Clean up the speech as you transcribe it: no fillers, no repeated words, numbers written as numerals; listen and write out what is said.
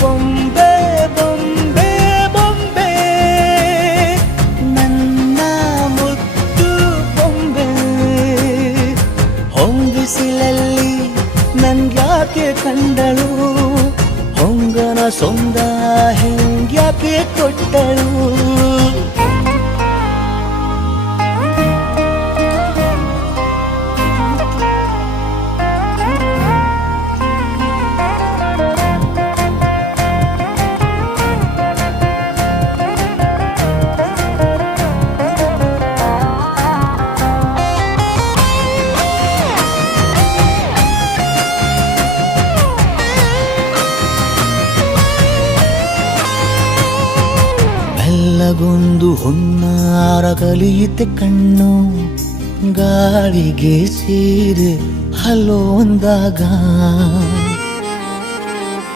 ಬೊಂಬೆ ಬೊಂಬೆ ಬೊಂಬೆ ನನ್ನ ಮುದ್ದು ಬೊಂಬೆ ಹೊಂಬಿಸಿಲಲ್ಲಿ ನನ್ಗ್ಯಾಕೆ ಕಂಡಳು ಹೊಂಗನ ಸೊಂದ ಹೆಂಗ್ಯಾಕೆ ಕೊಟ್ಟಳು ಬೆಲ್ಲಗೊಂದು ಹೊನ್ನಾರ ಕಲಿಯುತ್ತೆ ಕಣ್ಣು ಗಾಳಿಗೆ ಸೇರಿ ಹಲೋ ಅಂದಾಗ